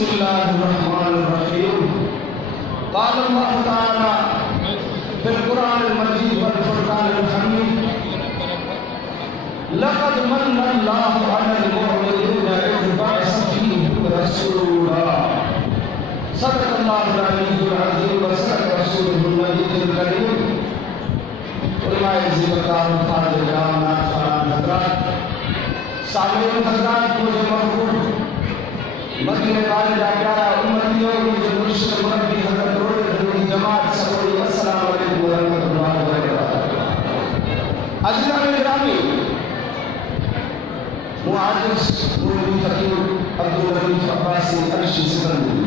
बिस्मिल्लाहिर्रहमानिर्रहीम। क़ाल अल्लाह तआला फिल क़ुरानिल मजीद वल फ़ुरक़ानिल हमीद लक़द मन्ना अल्लाहु अलल मुअमिनीना इज़ बअस फ़ीहिम रसूला सदक़ल्लाहुल अलीयुल अज़ीम व सदक़ रसूलुहुल नबियुल करीम। उलमाए ज़िमदार फाज़िल किराम नाज़रीन हज़रात सामीन हज़रात मुझे महबूब मदीने वाले का प्यारा उम्मतियों मुझे मुर्शिद मुरब्बी हज़रत रोज़े की जमात सबको अस्सलाम वालेकुम व रहमतुल्लाहि व बरकातहू। अज़ीज़ान गिरामी मुआज़िज़ मुर्बी फ़कीर अब्दुल लतीफ़ अब्बासी अर्शी सिकंदरी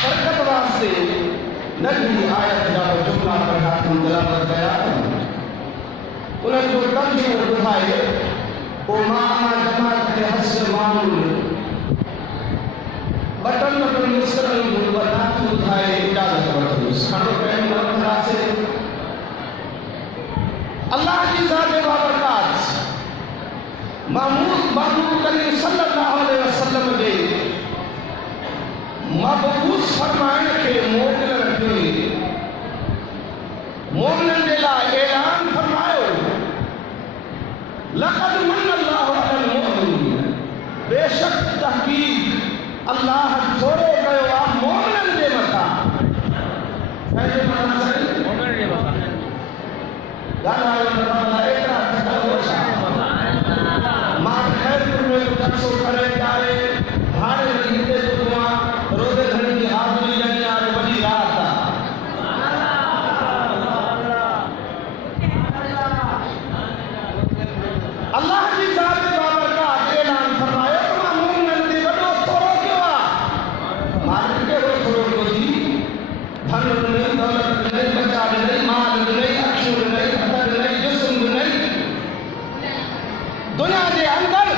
बरकत वास्ते नबी आयत जा जुमला पढ़ा तुम तिलावत कया उन्हें जो तर्जुमो ॿुधाए ओ मां जमात के हस्र मामूल बटन मुस्तक़िल मुबरनात ॿुधाए इजाज़त वठोसि। खड़ो टाइम न वठंदासीं। अल्लाह जी ज़ात बाबरकात महमूद करीम सल्लल्लाहु अलैहि वसल्लम जे मबऊस फरमाइण खे मोकिलण खे मोमिननि जे लाइ ऐलान फरमायो लक़द मन्ना अल्लाहु अलल मुअमिनीन बेशक तहक़ीक़ अल्लाह थोरो कयो आहे मोमिननि जे मथां। पंहिंजे मथां सही मोमिननि जे मथां ॻाल्हायो न माना एतिरा थकायो छा मां ख़ैरपुर में जलसो करे आहे हाणे वरी हिते ॿुधो आहे रोज़े घणी जी हाज़िरी ॾियणी आहे वॾी रात आहे। अल्लाह जी ज़ात बाबरकात ऐलान फरमायो त मां मोमिननि ते वॾो थोरो कयो आहे। मालिक कहिड़ो थोरो कयो जी धन ॾिनई दौलत ॾिनई बचा ॾिनई माल ॾिनई अखियूं ॾिनई हथ ॾिनई जिस्म ॾिनई दुनिया जे अंदरि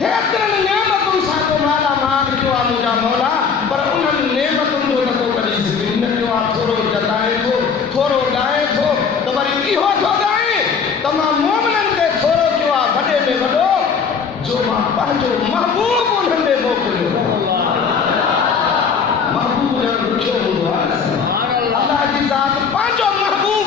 हेतिरनि नेमतुनि सां को माला माल कयो आहे मुंहिंजा मौला पर उन्हनि नेमतुनि जो नथो कढी सघे। न कयो आहे थोरो जताए थो थोरो ॻाए थो त वरी इहो थो ॻाए त मां मोमिननि ते थोरो कयो आहे वॾे में वॾो जो मां पंहिंजो महबूब उन्हनि ॾे मोकिलियो। महबूब ॼणु ॾुखियो हूंदो आहे। अल्लाह जी ज़ात पंहिंजो महबूब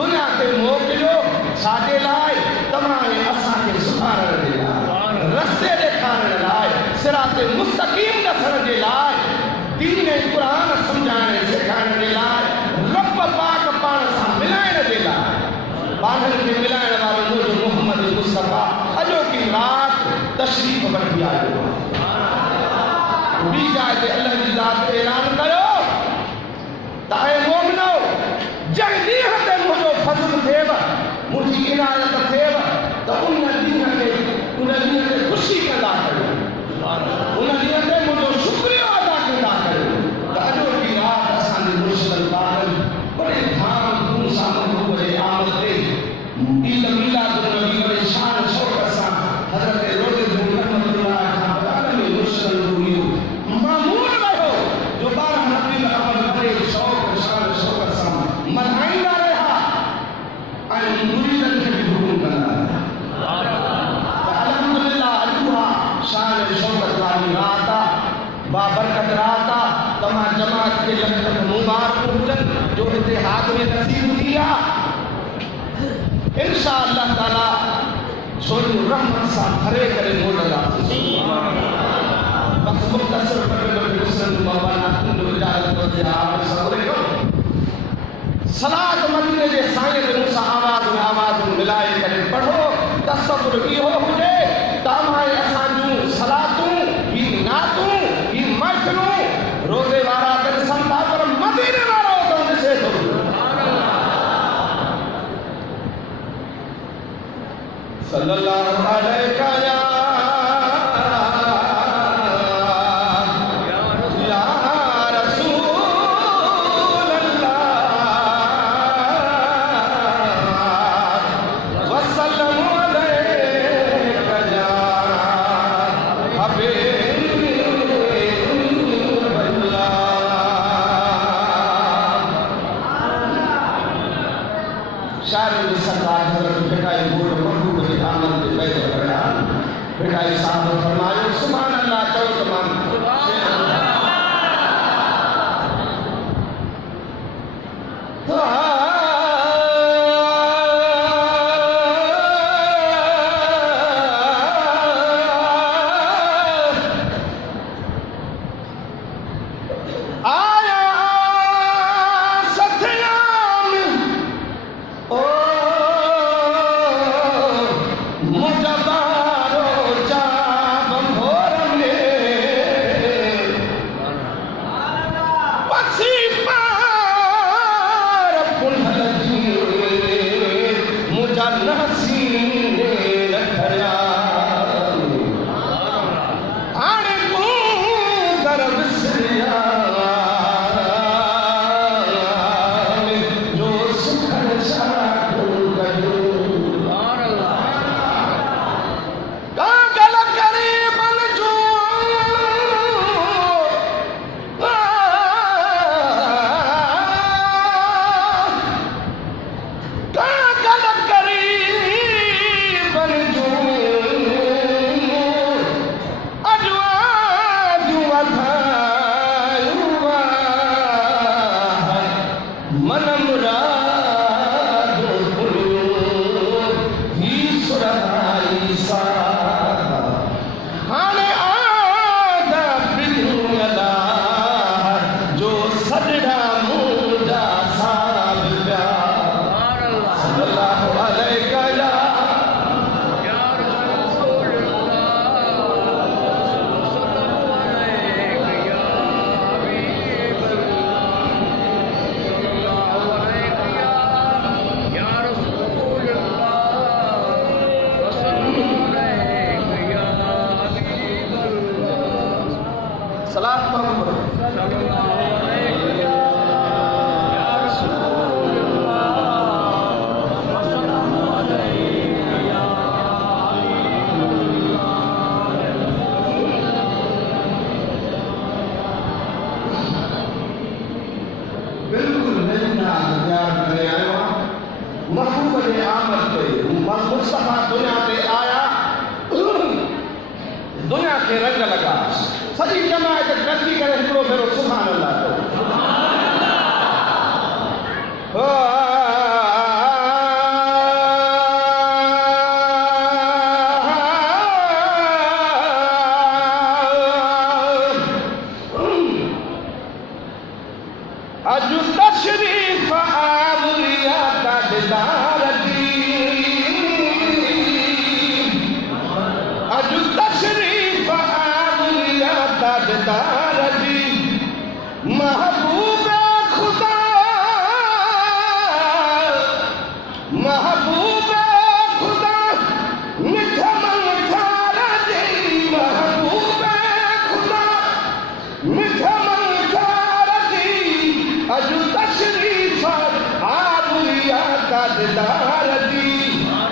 दुनिया ते मोकिलियो छाजे लाइ तव्हां असांखे सुधारण जे लाइ रस्ते ॾेखारण लाइ सिराते मुस्तक़ीम ॾसण जे लाइ दीन क़ुरान सम्झाइण सेखारण जे लाइ रब पाक पाण सां मिलाइण जे लाइ ॿारनि खे मिलाइण वारो मुंहिंजो मोहम्मद मुस्तफ़ा अॼोकी राति तशरीफ़ वठी आयो। ॿी जाइ ते अल्लाह जी ज़ात ऐलान कयो त ऐं मोमिनो जंहिं ॾींहं ते मुंहिंजो फज़्ल थिएव मुंहिंजी इनायत थिएव त उन ॾींहं ते ख़ुशी कंदा कयो उन ॾींहं ते मुंहिंजो शुक्रियो अदा कंदा कयो त अॼोकी राति असांजे मुर्शिदनि पाकनि बड़े धाम धूम सां महबूब जे आमद ते ईद मीलादुन नबी बड़े शान शौक़त सां हज़रत रोज़े रहमतुल्लाह खां बाद में मुर्शिदनि हुयूं मामूल रहियो जो 12 रबीउल अव्वल बड़े शौक़ शान शौक़त सां मल्हाईंदा रहिया ऐं मुरीदनि खे बि हुकुम कंदा रहिया। अल्हम्दुलिल्लाह अॼु शान शौक़त वारी रात आहे बाबरकत रात आहे। तव्हां जमात खे लख लख मुबारक हुजनि जो हिते हाज़िरी नसीब थी आहे। इंशाअल्लाह ताला छोजो रहमत सां भरे करे मोटंदासीं। बस मुख़्तसर सलात मदीने जे साईं जे मूंसां आवाज़ में आवाज़ मिलाए करे पढ़ो तसव्वुर इहो हुजे तव्हां असां जूं सलातूं ही नातूं ही महफ़िलूं रोज़े वारा त ॾिसनि था पर मदीने वारो त ॾिसे थो। सल्लल्लाहु अलैहि शायर सरकार हज़रत बेटा बोल महबूब के आमद के पैदा भिखारी साहब ने फरमाया सुभान अल्लाह कहो तमाम दुनिया के रंग लगा सॼी जमायत गॾिजी करे हिकिड़ो भेरो सुभान अल्लाह अजु तशरीफ आवलिया का दीदार दी अजु तशरीफ आवलिया का दीदार दी महबूब खुदा महबूब खुदा मिठा मिठा दी महबूब खुदा मिठा मिठा अजु तशरीफ आवलिया का दीदार दी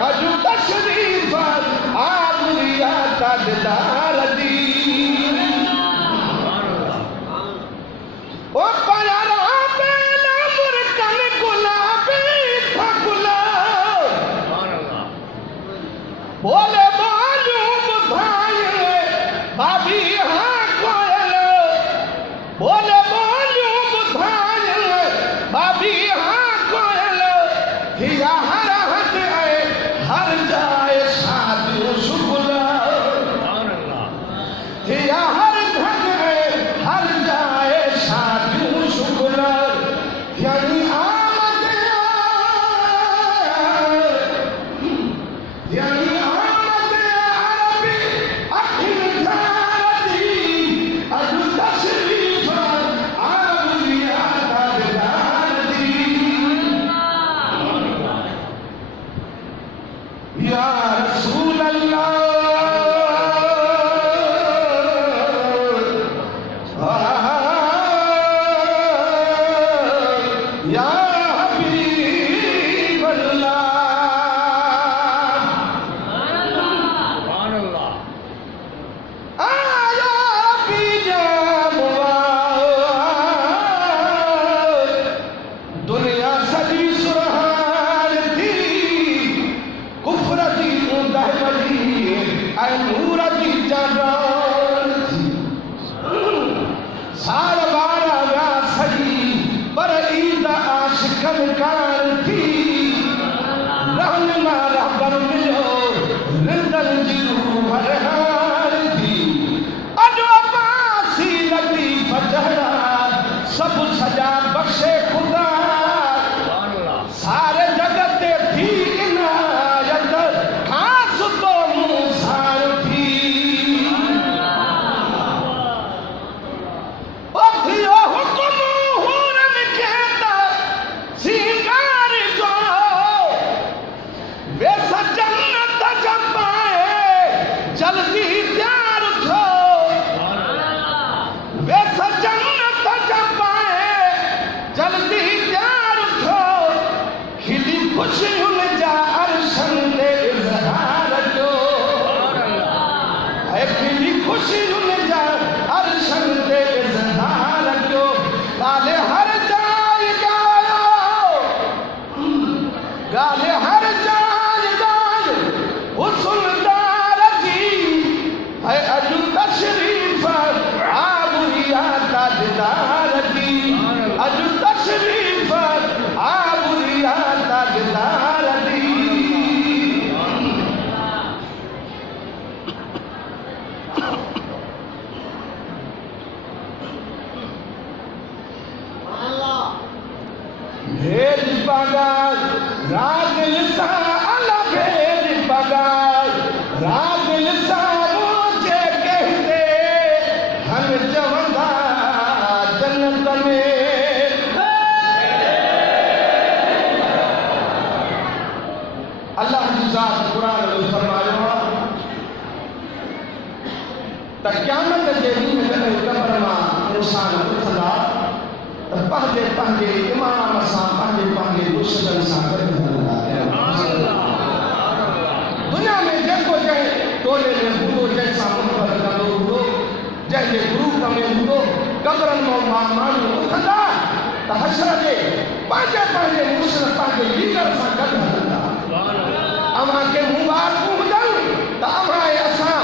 अजु तशरीफ आवलिया का दीदार दी ओ प्यारा बेला मुरकन गुलाबी फगुला बोले मालूम भाई भाभी हाँ कोयल बोले भाभी हाँ कोयल थिया हर हद हर जाए साधु शुक्ला थिया हर हद हर जाए साधु शुक्ला यानी आमद यानी आमद अरबी अखिल धारती अजु तशरीफ आवलिया का या रसूल अल्लाह या हबीब अल्लाह सुभान अल्लाह आया बीजामुआ दुनिया सजी सुरहान थी कुफर दी दहमली ऐ नूर डोल थी साल वारा विया सॼी पर ईद आशिकनि कान थी रहनुमा रहबर मिलियो रिंदनि जी रूह हार थी अॼु अब्बासी लॻी फजहरा सभु छॾा बख़्शे ख़ुदा सारे जगत ते थी इनायत ख़ासि तो मूं सार थी ओ थियो हुकुम हुननि खे त सीकार जो वेस जन्नत जा पाए जल्दी तयार थियो वेस जन्नत जा पाए जल्दी तयार थियो खिली खुशियुनि जा अर्शनि ते इज़हार जो ऐं खिली खुशियुनि जा अर्शनि ते इज़हार जो ॻाल्हि हर जाइ ॻाल्हि हर जाइ हुस्नदार जी ऐं अॼु तशरीफ़ आबुरिया ताजदार जी अॼु तशरीफ़ आबुरिया ताजदार जी भेज पगार रागिल सां अला भेज पगार रागिल सां मुझे कहते हम चवंदा जन्नत में अल्लाह जी ज़ात क़ुरान में फरमायो त क़यामत जे ॾींहुं जॾहिं क़ब्र मां इंसान उथंदा त पंहिंजे पंहिंजे इमाम सां पंहिंजे पंहिंजे मुर्शिदनि सां गॾु हलंदा दुनिया में जेको जंहिं टोले में हूंदो जंहिंसां मुहबत कंदो हूंदो जंहिंजे ग्रुप में हूंदो क़ब्रनि मां माण्हू उथंदा त हशर जे पंहिंजे पंहिंजे मुर्शिद पंहिंजे लीडर सां गॾु हलंदा अव्हां खे मुबारकूं हुजनि त अव्हां ऐं असां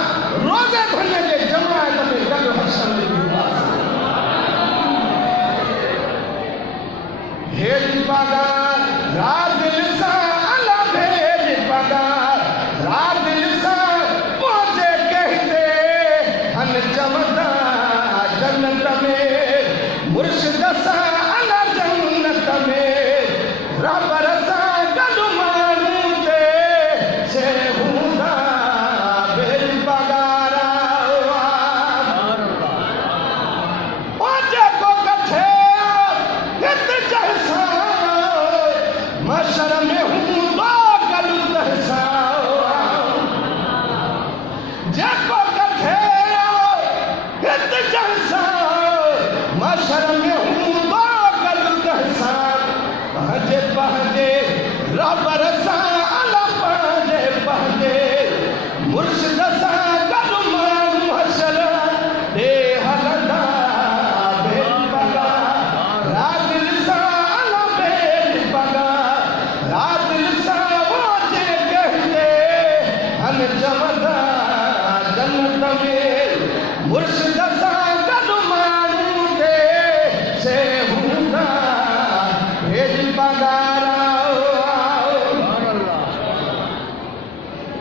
रोज़े धने जे जमायत में गॾु हशर में हूंदासीं भेज पगार रागिल सां अला भेज पगार रागिल सां मुझे कहते हन चवंदा जन्नत में मुर्शिद सां अला जन्नत में रबर सां गॾु माण्हू ते से हूंदा भेज पगार ओ जेको कथे हित जैसा मशर में हूंदो गॾु तहसा जेको कथे हित जैसा मशर में हूंदो गॾु तहसा पंहिंजे पंहिंजे रबर सां अला पंहिंजे पंहिंजे मुर्शिद सां गॾु माण्हू हशर ॾे हलंदा भेज पगार रागिल सां अला भेज पगार रागिल सां मुझे कहते हन चवंदा जन्नत में मुर्शिद सां गॾु माण्हू ते से हूंदा भेज पगार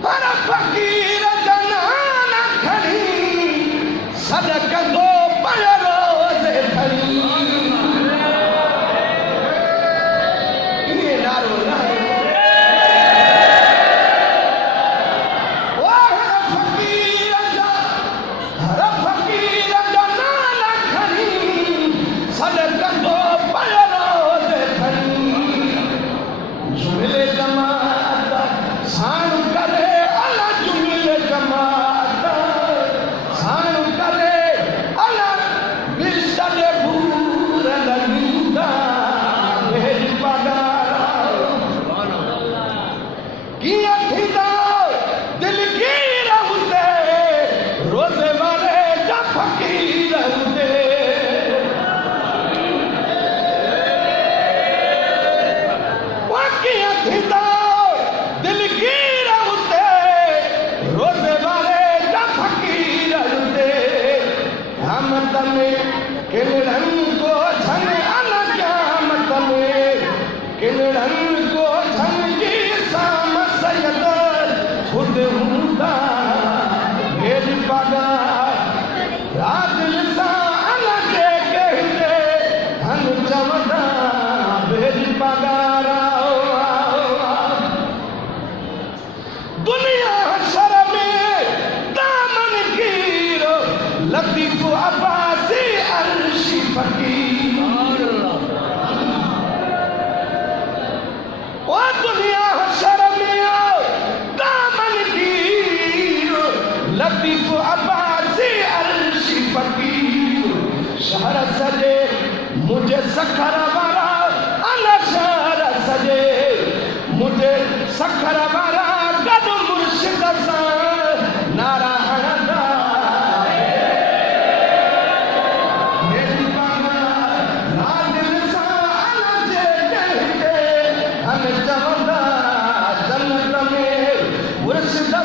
हर फ़क़ीर जनाना खणी सदकंदो पर रोज़े खणी ये नारो हर फ़क़ीर पगार रादिल सां अलॻि कहंदे हन चवंदा बेरी पगार दुनिया हशर में दामन कीरो लतीफ अब्बासी अर्शी फकीर ओ दुनिया हशर में दामन कीरो लतीफ अब्बासी अर्शी फकीर शहर सजे मुझे सखर वारा अल शहर सजे मुझे सखर वारा गद मुर्शिद सां नारा हणंदा मेरी पगार रादिल सां अलॻि कहंदे हन चवंदा जन्नत में मुर्शिद